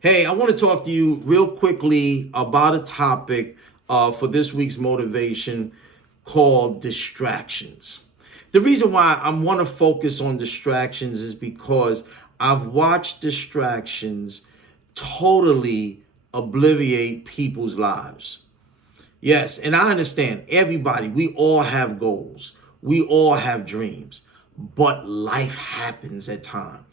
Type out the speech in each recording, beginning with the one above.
Hey, I want to talk to you real quickly about a topic for this week's motivation called distractions. The reason why I want to focus on distractions is because I've watched distractions totally obliviate people's lives. Yes, and I understand everybody, we all have goals, we all have dreams, but life happens at times.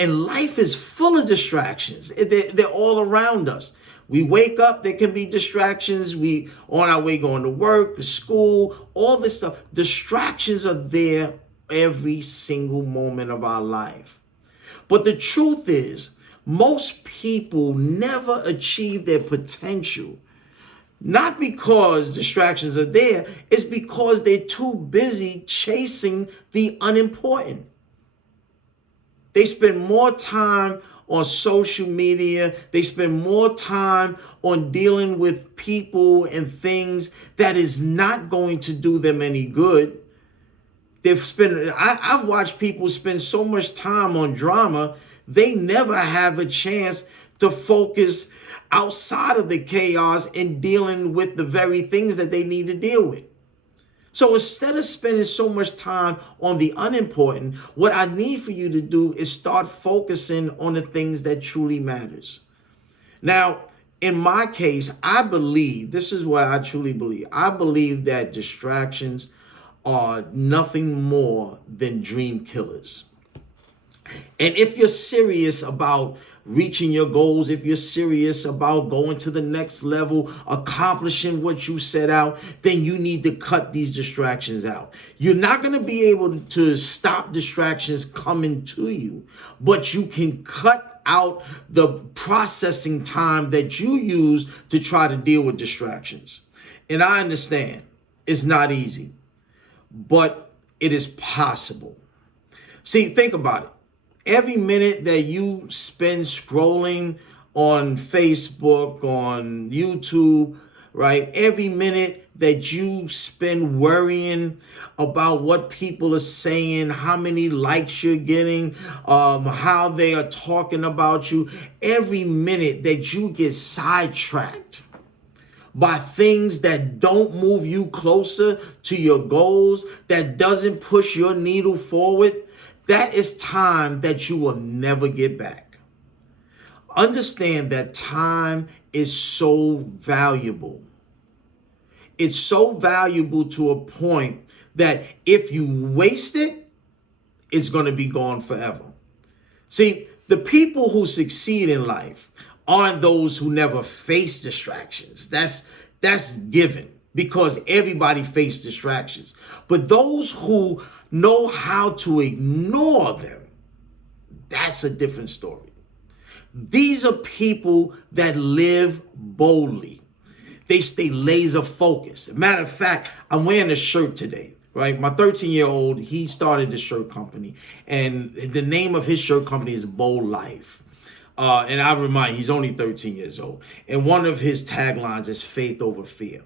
And life is full of distractions. They're all around us. We wake up, there can be distractions. We on our way going to work, to school, all this stuff. Distractions are there every single moment of our life. But the truth is, most people never achieve their potential. Not because distractions are there, it's because they're too busy chasing the unimportant. They spend more time on social media. They spend more time on dealing with people and things that is not going to do them any good. I've watched people spend so much time on drama, they never have a chance to focus outside of the chaos and dealing with the very things that they need to deal with. So instead of spending so much time on the unimportant, what I need for you to do is start focusing on the things that truly matters. Now, in my case, I believe, this is what I truly believe. I believe that distractions are nothing more than dream killers. And if you're serious about reaching your goals, if you're serious about going to the next level, accomplishing what you set out, then you need to cut these distractions out. You're not going to be able to stop distractions coming to you, but you can cut out the processing time that you use to try to deal with distractions. And I understand it's not easy, but it is possible. See, think about it. Every minute that you spend scrolling on Facebook, on YouTube, right? Every minute that you spend worrying about what people are saying, how many likes you're getting, how they are talking about you, every minute that you get sidetracked by things that don't move you closer to your goals, that doesn't push your needle forward, that is time that you will never get back. Understand that time is so valuable. It's so valuable to a point that if you waste it, it's going to be gone forever. See, the people who succeed in life aren't those who never face distractions. That's given, because everybody faces distractions. But those who know how to ignore them, that's a different story. These are people that live boldly. They stay laser focused. Matter of fact, I'm wearing a shirt today, right? My 13-year-old, he started the shirt company, and the name of his shirt company is Bold Life. And I remind you, he's only 13 years old. And one of his taglines is faith over fear.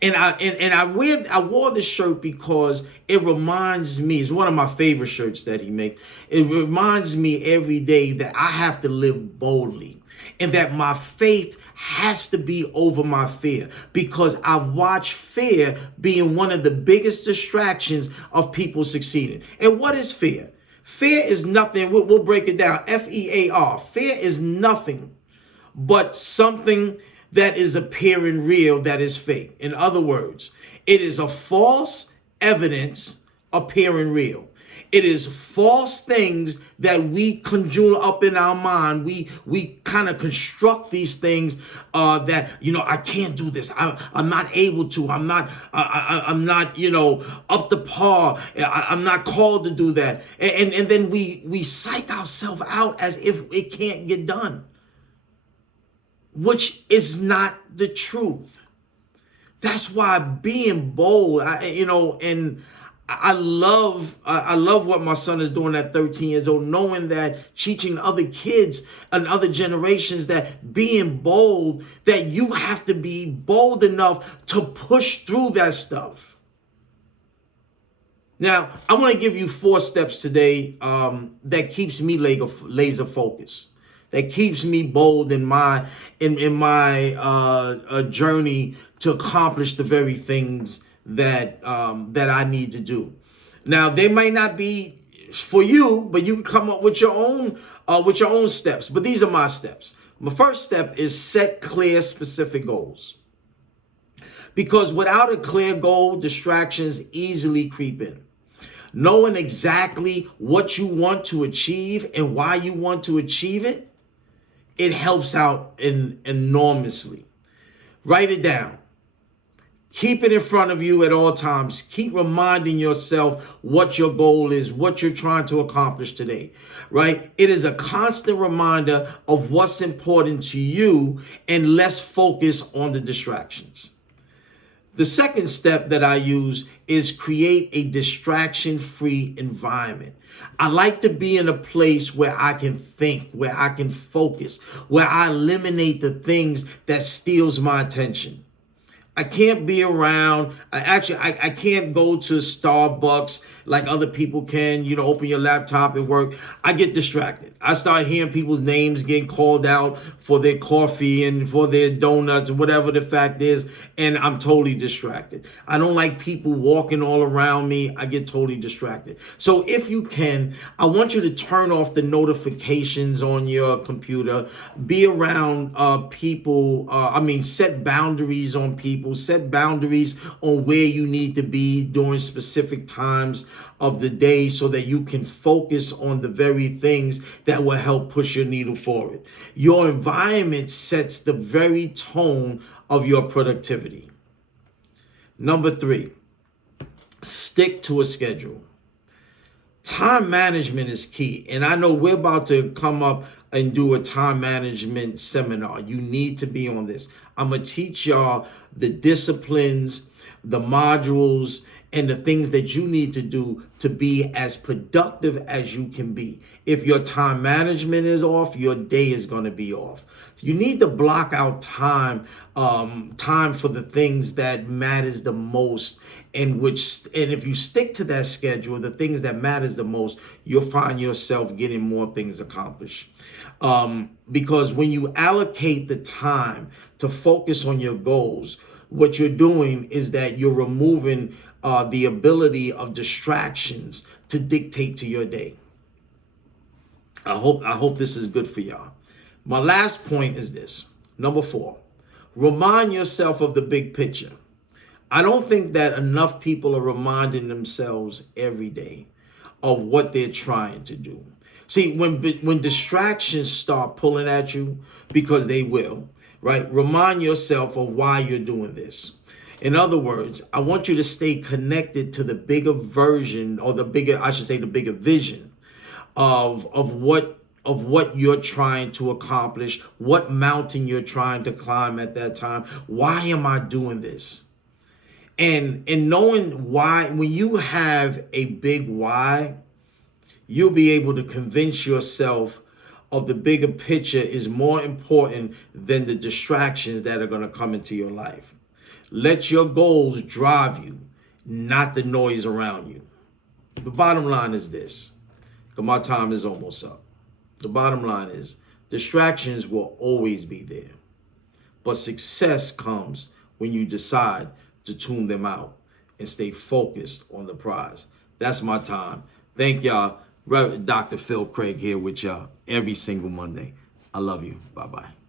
And I wore this shirt because it reminds me, it's one of my favorite shirts that he makes. It reminds me every day that I have to live boldly and that my faith has to be over my fear, because I've watched fear being one of the biggest distractions of people succeeding. And what is fear? Fear is nothing. We'll break it down. Fear. Fear is nothing but something that is appearing real that is fake. In other words, it is a false evidence appearing real. It is false things that we conjure up in our mind. We kind of construct these things that, I can't do this. I'm not able to. I'm not up to par. I'm not called to do that. And then we psych ourselves out as if it can't get done, which is not the truth. That's why being bold, and I love what my son is doing at 13 years old, knowing that, teaching other kids and other generations that being bold, that you have to be bold enough to push through that stuff. Now, I want to give you 4 steps today that keeps me laser focused. that keeps me bold in my journey to accomplish the very things that I need to do. Now, they might not be for you, but you can come up with your own steps. But these are my steps. My first step is set clear, specific goals. Because without a clear goal, distractions easily creep in. Knowing exactly what you want to achieve and why you want to achieve it, it helps out enormously. Write it down. Keep it in front of you at all times. Keep reminding yourself what your goal is, what you're trying to accomplish today, right? It is a constant reminder of what's important to you and less focus on the distractions. The second step that I use is create a distraction-free environment. I like to be in a place where I can think, where I can focus, where I eliminate the things that steals my attention. I can't be around. I can't go to Starbucks like other people can, open your laptop and work. I get distracted. I start hearing people's names getting called out for their coffee and for their donuts, whatever the fact is, and I'm totally distracted. I don't like people walking all around me. I get totally distracted. So if you can, I want you to turn off the notifications on your computer. Be around people. Set boundaries on people. Set boundaries on where you need to be during specific times of the day so that you can focus on the very things that will help push your needle forward. Your environment sets the very tone of your productivity. Number 3, stick to a schedule. Time management is key. And I know we're about to come up and do a time management seminar. You need to be on this. I'm going to teach y'all the disciplines, the modules, and the things that you need to do to be as productive as you can be. If your time management is off, your day is going to be off. You need to block out time for the things that matters the most, and if you stick to that schedule, the things that matters the most, you'll find yourself getting more things accomplished. Because when you allocate the time to focus on your goals, what you're doing is that you're removing the ability of distractions to dictate to your day. I hope this is good for y'all. My last point is this. Number 4, remind yourself of the big picture. I don't think that enough people are reminding themselves every day of what they're trying to do. See, when distractions start pulling at you, because they will, right? Remind yourself of why you're doing this. In other words, I want you to stay connected to the bigger version, or the bigger vision of what you're trying to accomplish, what mountain you're trying to climb at that time. Why am I doing this? And knowing why, when you have a big why, you'll be able to convince yourself of the bigger picture is more important than the distractions that are going to come into your life. Let your goals drive you, not the noise around you. The bottom line is this, because my time is almost up. The bottom line is distractions will always be there, but success comes when you decide to tune them out and stay focused on the prize. That's my time. Thank y'all. Reverend Dr. Phil Craig here with y'all every single Monday. I love you. Bye-bye.